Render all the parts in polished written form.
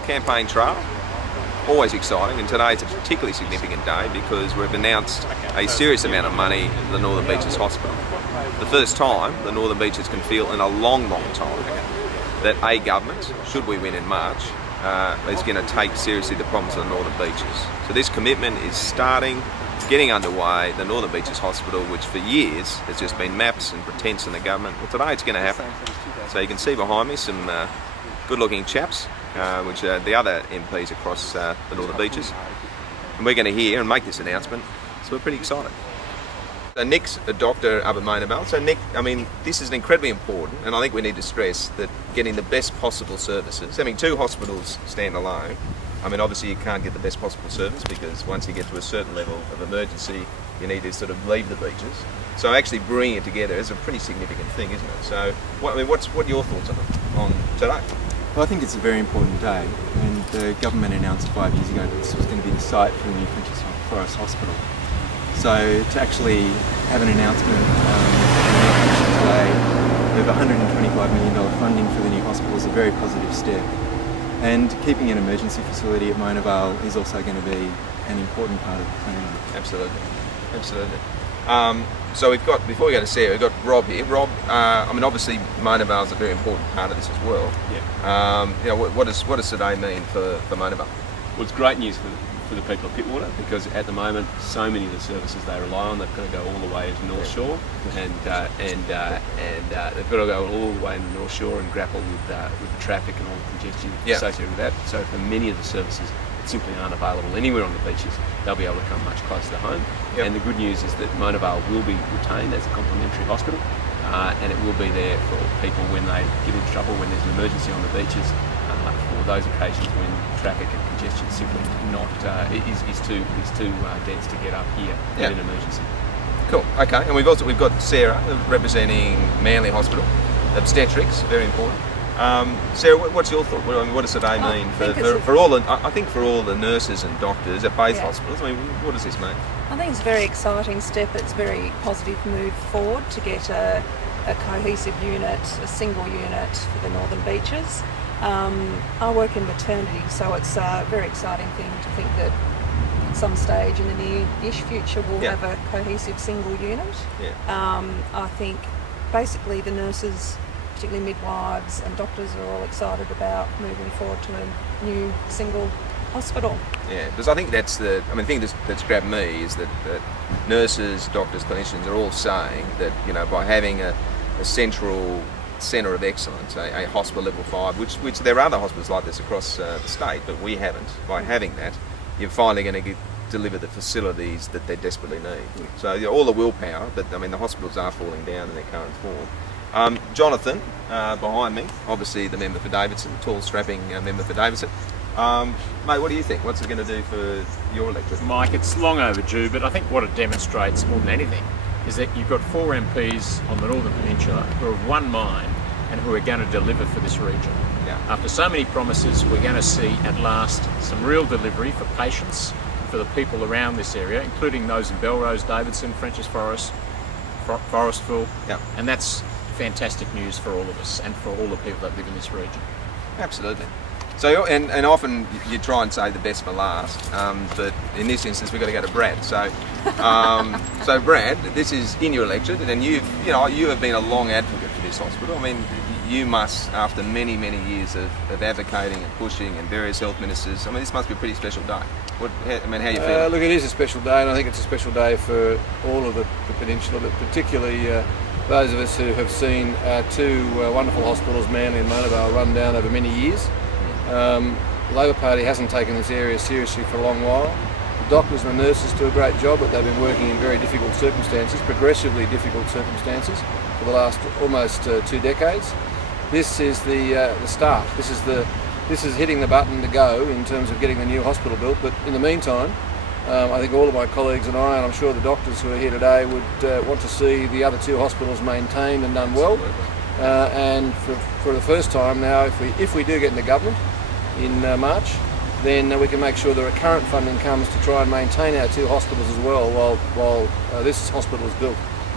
campaign trail. Always exciting, and today it's a particularly significant day because we've announced a serious amount of money to the Northern Beaches Hospital. The first time the Northern Beaches can feel in a long time that a government, should we win in March, is going to take seriously the problems of the Northern Beaches. So this commitment is getting underway. The Northern Beaches Hospital, which for years has just been maps and pretense in the government, well, today it's going to happen. So you can see behind me some good-looking chaps, which are the other MPs across the Northern Beaches. And we're going to hear and make this announcement, so we're pretty excited. So Nick's a doctor up at Mona Vale. So Nick, I mean, this is incredibly important, and I think we need to stress that getting the best possible services, having two hospitals stand alone, I mean, obviously you can't get the best possible service because once you get to a certain level of emergency, you need to sort of leave the beaches. So actually bringing it together is a pretty significant thing, isn't it? So, what are your thoughts on today? Well, I think it's a very important day, and the government announced 5 years ago that this was going to be the site for the new Peninsula Forest Hospital. So to actually have an announcement today of $125 million funding for the new hospital is a very positive step. And keeping an emergency facility at Mona Vale is also going to be an important part of the plan. Absolutely. So we've got, before we go to Sarah, we've got Rob here. Rob, I mean, obviously Mona Vale is a very important part of this as well. Yeah. What does today mean for Mona Vale? Well, it's great news for the people of Pittwater, because at the moment so many of the services they rely on, they've got to go all the way to North Shore, and they've got to go all the way to the North Shore and grapple with the traffic and all the congestion associated with that. So for many of the services that simply aren't available anywhere on the beaches, they'll be able to come much closer to home. And the good news is that Mona Vale will be retained as a complementary hospital, and it will be there for people when they get into trouble, when there's an emergency on the beaches, for those occasions when traffic and congestion simply is too dense to get up here in an emergency. Cool. Okay. And we've got Sarah representing Manly Hospital, obstetrics, very important. Sarah, what's your thought? What does today mean for all the nurses and doctors at both hospitals? I mean, what does this mean? I think it's a very exciting step. It's a very positive move forward to get a cohesive unit, a single unit for the Northern Beaches. I work in maternity, so it's a very exciting thing to think that at some stage in the near-ish future we'll have a cohesive single unit. I think basically the nurses, particularly midwives and doctors, are all excited about moving forward to a new single hospital. Yeah, because I think that's the thing that's grabbed me is that nurses, doctors, clinicians are all saying that, you know, by having a central centre of excellence, a hospital level 5, which there are other hospitals like this across the state, but we haven't. By having that, you're finally going to deliver the facilities that they desperately need. So all the willpower, but I mean the hospitals are falling down in their current form. Jonathan, behind me, obviously the member for Davidson, tall, strapping member for Davidson. Mate, what do you think? What's it going to do for your electorate? Mike, it's long overdue, but I think what it demonstrates more than anything is that you've got 4 MPs on the Northern Peninsula who are of one mind and who are going to deliver for this region. After so many promises, we're going to see at last some real delivery for patients, for the people around this area, including those in Belrose, Davidson, Frenchs Forest, Forestville, and that's fantastic news for all of us and for all the people that live in this region. Absolutely. So, and often you try and say the best for last, but in this instance we've got to go to Brad. So, so Brad, this is in your electorate, and you have been a long advocate for this hospital. I mean, you must, after many years of advocating and pushing, and various health ministers, I mean, this must be a pretty special day. How you feel? Look, it is a special day, and I think it's a special day for all of the peninsula, but particularly those of us who have seen two wonderful hospitals, Manly and Mona Vale, run down over many years. The Labor Party hasn't taken this area seriously for a long while. The doctors and the nurses do a great job, but they've been working in very difficult circumstances, progressively difficult circumstances, for the last almost 2 decades. This is the start. This is hitting the button to go in terms of getting the new hospital built. But in the meantime, I think all of my colleagues and I, and I'm sure the doctors who are here today, would want to see the other 2 hospitals maintained and done well. And for the first time now, if we do get into government in March, then we can make sure the recurrent funding comes to try and maintain our 2 hospitals as well while this hospital is built.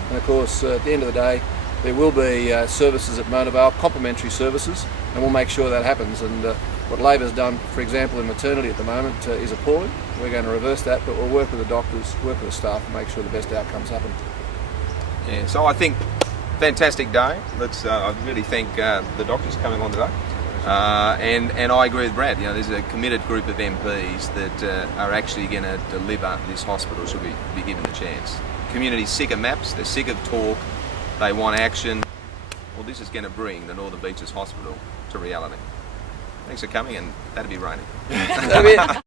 And of course, at the end of the day, there will be services at Mona Vale, complementary services, and we'll make sure that happens. And What Labor's done, for example, in maternity at the moment is appalling. We're going to reverse that, but we'll work with the doctors, work with the staff, and make sure the best outcomes happen. Yeah, so I think fantastic day. I really thank the doctors coming on today. And I agree with Brad. There's a committed group of MPs that are actually going to deliver this hospital should we be given the chance. Community's sick of maps, they're sick of talk, they want action. Well, this is going to bring the Northern Beaches Hospital to reality. Thanks for coming, and that'll be raining.